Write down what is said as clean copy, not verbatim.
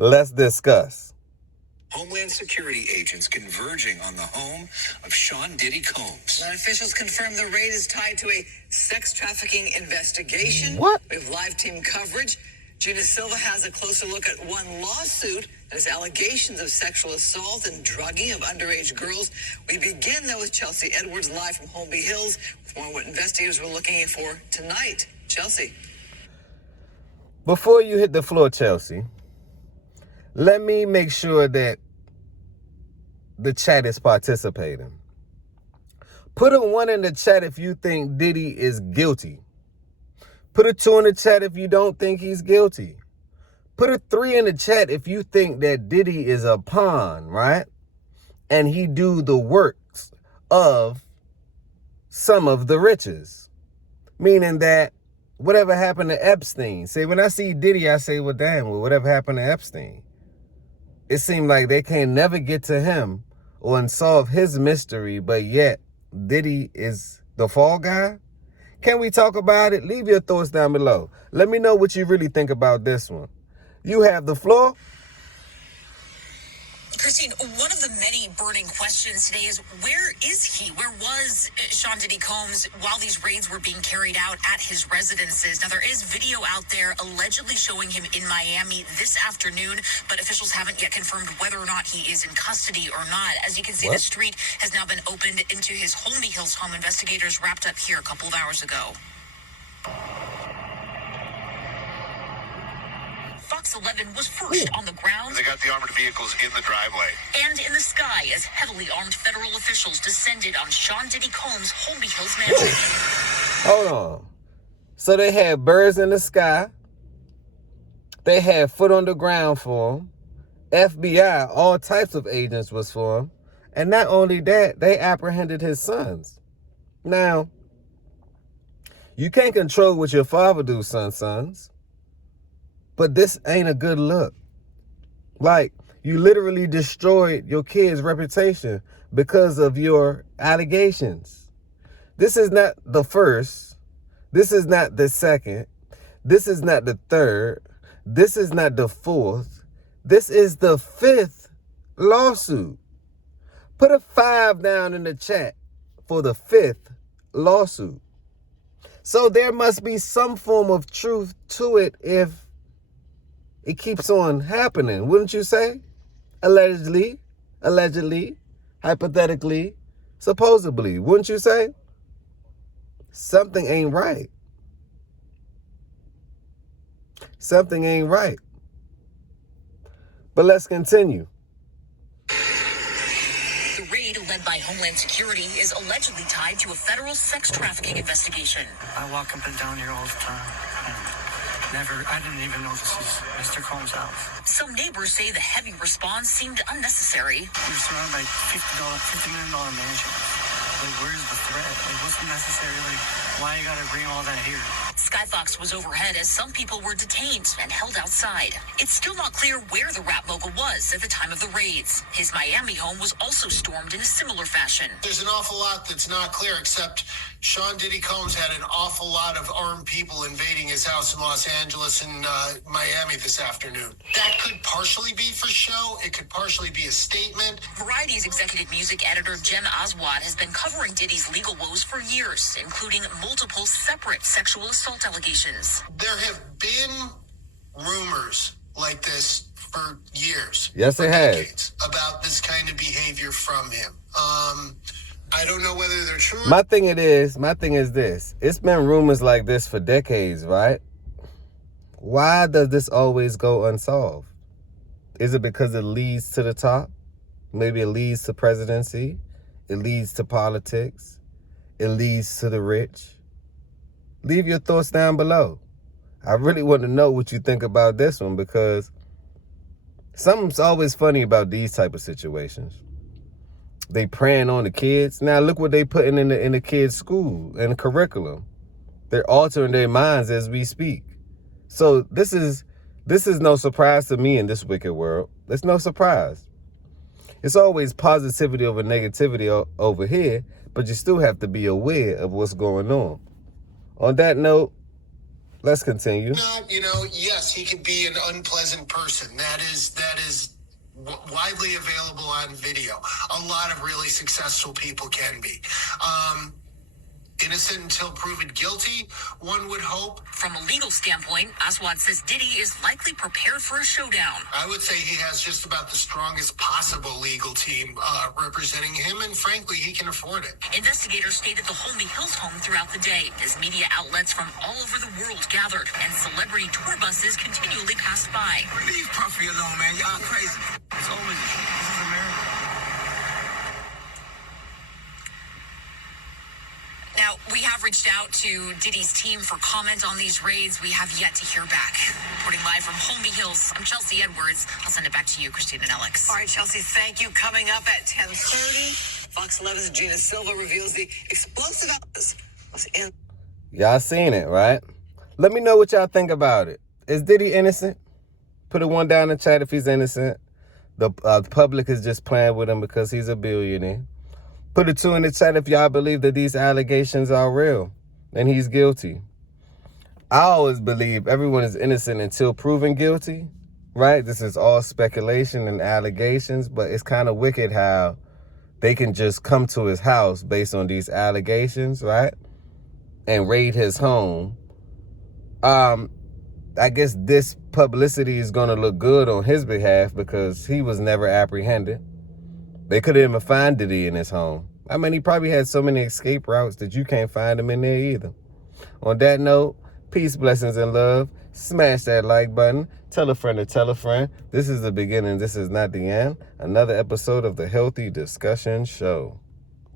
Let's discuss. Homeland Security agents converging on the home of Sean Diddy Combs. Now, officials confirm the raid is tied to a sex trafficking investigation. What? We have live team coverage. Gina Silva has a closer look at one lawsuit. There's allegations of sexual assault and drugging of underage girls. We begin, though, with Chelsea Edwards live from Holmby Hills with more on what investigators were looking for tonight. Chelsea. Before you hit the floor, Chelsea, let me make sure that the chat is participating. Put a 1 in the chat if you think Diddy is guilty. Put a 2 in the chat if you don't think he's guilty. Put a 3 in the chat if you think that Diddy is a pawn, right? And he do the works of some of the riches. Meaning that whatever happened to Epstein. See, when I see Diddy, I say, well, damn, well, whatever happened to Epstein? It seemed like they can never get to him or unsolve his mystery, but yet Diddy is the fall guy? Can we talk about it? Leave your thoughts down below. Let me know what you really think about this one. You have the floor. Christine, one of the many burning questions today is, where is he? Where was Sean Diddy Combs while these raids were being carried out at his residences? Now, there is video out there allegedly showing him in Miami this afternoon, but officials haven't yet confirmed whether or not he is in custody or not. As you can see, the street has now been opened into his Holmby Hills home. Investigators wrapped up here a couple of hours ago. Fox 11 was first on the ground. They got the armored vehicles in the driveway. And in the sky as heavily armed federal officials descended on Sean Diddy Combs' Holmby Hills mansion. Hold on. So they had birds in the sky. They had foot on the ground for him. FBI, all types of agents was for him. And not only that, they apprehended his sons. Now, you can't control what your father do, sons. But this ain't a good look. Like, you literally destroyed your kid's reputation because of your allegations. This is not the first. This is not the second. This is not the third. This is not the fourth. This is the 5th lawsuit. Put a 5 down in the chat for the 5th lawsuit. So there must be some form of truth to it if it keeps on happening, wouldn't you say? Allegedly, hypothetically, supposedly, wouldn't you say? Something ain't right. Something ain't right. But let's continue. The raid led by Homeland Security is allegedly tied to a federal sex trafficking investigation. I walk up and down here all the time. I didn't even know this is Mr. Combs' house. Some neighbors say the heavy response seemed unnecessary. You're surrounded by $50 million mansions. Like, where's the threat? Like, what's necessary? Like, why you gotta bring all that here? Skyfox was overhead as some people were detained and held outside. It's still not clear where the rap mogul was at the time of the raids. His Miami home was also stormed in a similar fashion. There's an awful lot that's not clear, except Sean Diddy Combs had an awful lot of armed people invading his house in Los Angeles and Miami this afternoon. That could partially be for show. It could partially be a statement. Variety's executive music editor Jen Oswald has been covering Diddy's legal woes for years, including multiple separate sexual assault allegations. There have been rumors like this for years. Yes, it has. Decades, about this kind of behavior from him. I don't know whether they're true. My thing is this. It's been rumors like this for decades, right? Why does this always go unsolved? Is it because it leads to the top? Maybe it leads to presidency. It leads to politics. It leads to the rich. Leave your thoughts down below. I really want to know what you think about this one, because something's always funny about these type of situations. They preying on the kids. Now look what they putting in the kids' school and the curriculum. They're altering their minds as we speak. So this is no surprise to me in this wicked world. It's no surprise. It's always positivity over negativity over here, but you still have to be aware of what's going on. On that note, let's continue. Not, you know, yes, he could be an unpleasant person. That is widely available on video. A lot of really successful people can be. Innocent until proven guilty, one would hope. From a legal standpoint, Aswad says Diddy is likely prepared for a showdown. I would say he has just about the strongest possible legal team representing him, and frankly, he can afford it. Investigators stayed at the Holmby Hills home throughout the day as media outlets from all over the world gathered and celebrity tour buses continually passed by. Leave Puffy alone, man. Y'all crazy. It's always, this is America. Now, we have reached out to Diddy's team for comment on these raids. We have yet to hear back. Reporting live from Holmby Hills, I'm Chelsea Edwards. I'll send it back to you, Christina and Alex. All right, Chelsea, thank you. Coming up at 10:30, Fox 11's Gina Silva reveals the explosive evidence was in. Y'all seen it, right? Let me know what y'all think about it. Is Diddy innocent? Put a 1 down in the chat if he's innocent. The public is just playing with him because he's a billionaire. Put a 2 in the chat if y'all believe that these allegations are real and he's guilty. I always believe everyone is innocent until proven guilty, right? This is all speculation and allegations, but it's kind of wicked how they can just come to his house based on these allegations, right? And raid his home. I guess this publicity is going to look good on his behalf because he was never apprehended. They couldn't even find Diddy in his home. I mean, he probably had so many escape routes that you can't find him in there either. On that note, peace, blessings, and love. Smash that like button. Tell a friend to tell a friend. This is the beginning. This is not the end. Another episode of the Healthy Discussion Show.